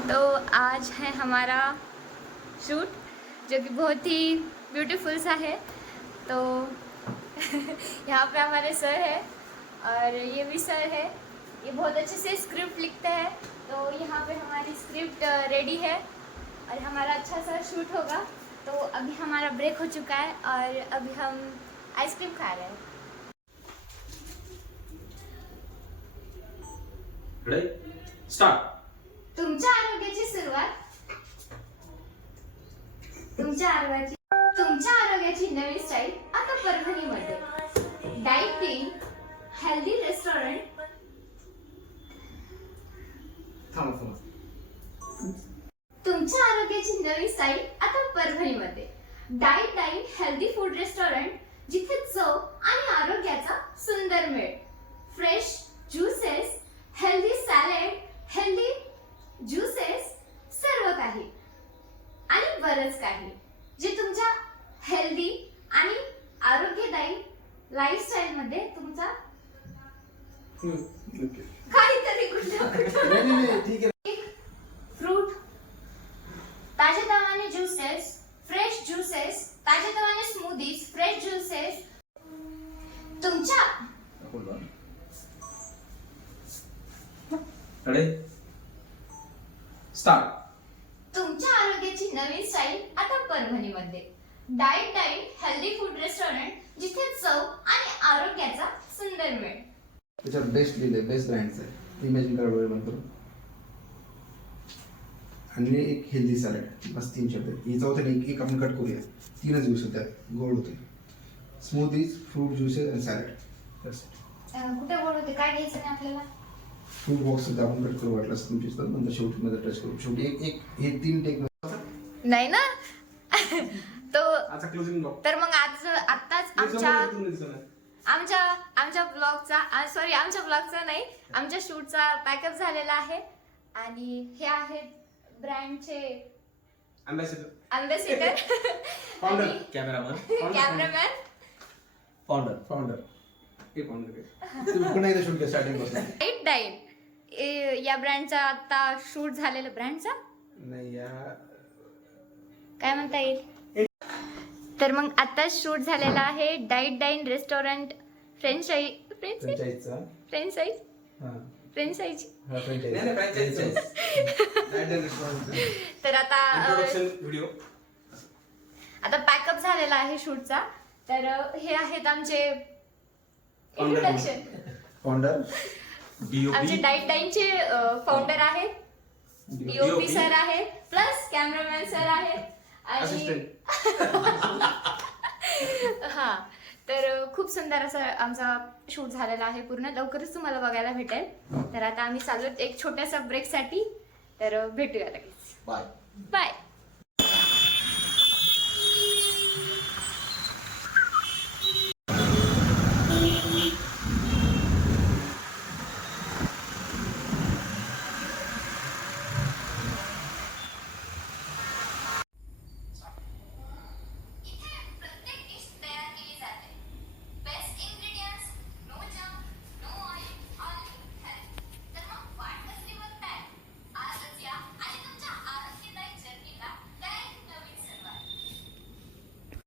तो आज है हमारा शूट जो कि बहुत ही ब्यूटीफुल सा है। तो यहाँ पे हमारे सर है और ये भी सर है, ये बहुत अच्छे से स्क्रिप्ट लिखते हैं। तो यहाँ पे हमारी स्क्रिप्ट रेडी है और हमारा अच्छा सा शूट होगा। तो अभी हमारा ब्रेक हो चुका है और अभी हम आइसक्रीम खा रहे हैं। स्टार्ट। तुमच्या आरोग्याची सुरुवात तुमच्या आरोग्याची नवी स्टाईल आता परभणीमध्ये। डाएटिंग हेल्दी रेस्टॉरंट तुमच्या आरोग्याची नवी स्टाईल आता परभणीमध्ये। डाएटिंग हेल्दी फूड रेस्टॉरंट जिथे चव आणि आरोग्याचा सुंदर मेळ। Fresh juices, healthy salad, healthy juices, सर्व काही आणि बरंच काही जे तुमच्या हेल्दी आणि आरोग्यदायी लाईफस्टाईल मध्ये तुमचा काहीतरी फ्रूट, ताजेतवाने ज्यूसेस, फ्रेश ज्यूसेस, ताजेतवाने स्मूदीज, फ्रेश ज्यूसेस तुमच्या स्टार्ट। तुमच्या आरोग्याची नवीन स्टाईल आता परभणीमध्ये। डाएटिंग हेल्दी फूड रेस्टॉरंट जिथे चव आणि आरोग्याचा सुंदर मेळ। त्याच्यावर बेस्ट लिहिलंय, बेस्ट ब्रँड्स आहे, इमॅजिन करा डोळे बंद करून। आणि एक हेल्दी सॅलड, बस 3 शब्द आहेत। ही चौथ्याने एक आपण कट करूया, 3च ज्यूस होतात, गोड होते। स्मूदीज, फ्रूट ज्यूसेस आणि सॅलड। बस कुठे गोड होते, काय घ्यायचं नाही आपल्याला। फ्रूट बॉक्स सुद्धा आपण कट करू वाटलं तुमची, नंतर शेवटी मध्ये टच करू। शेवटी एक हे 3 टेक नाही ना। तो आता क्लोजिंग ब्लॉक। तर मग आताच आमच्या ब्लॉगचा नाही, आमच्या शूटचा पॅकअप झालेला आहे। आणि हे आहेत ब्रँडचे अँबॅसेडर, फाउंडर, कॅमेरामॅन, फाउंडर हे तुम्ही पुन्हा एकदा शूट स्टार्टिंग पासून। डाएट या ब्रँडचा आता शूट झालेला, ब्रँडचा नाही या काय म्हणता येईल। तर मग आता शूट झालेला आहे डाएट रेस्टॉरंट फ्रेंचाइज तर आता व्हिडिओ पॅकअप झालेला आहे शूटचा। तर हे आहेत आमचे इंट्रोडक्शन। फाउंडर आमचे डाएटचे फाउंडर आहेत, डीओपी सर आहेत, प्लस कॅमेरामॅन सर आहेत आणि हा। तर खूप सुंदर असा आमचा शूट झालेला आहे पूर्ण। लवकरच तुम्हाला बघायला भेटेल। तर आता आम्ही चाललो एक छोट्याशा ब्रेकसाठी, तर भेटूया लगेच। Bye bye.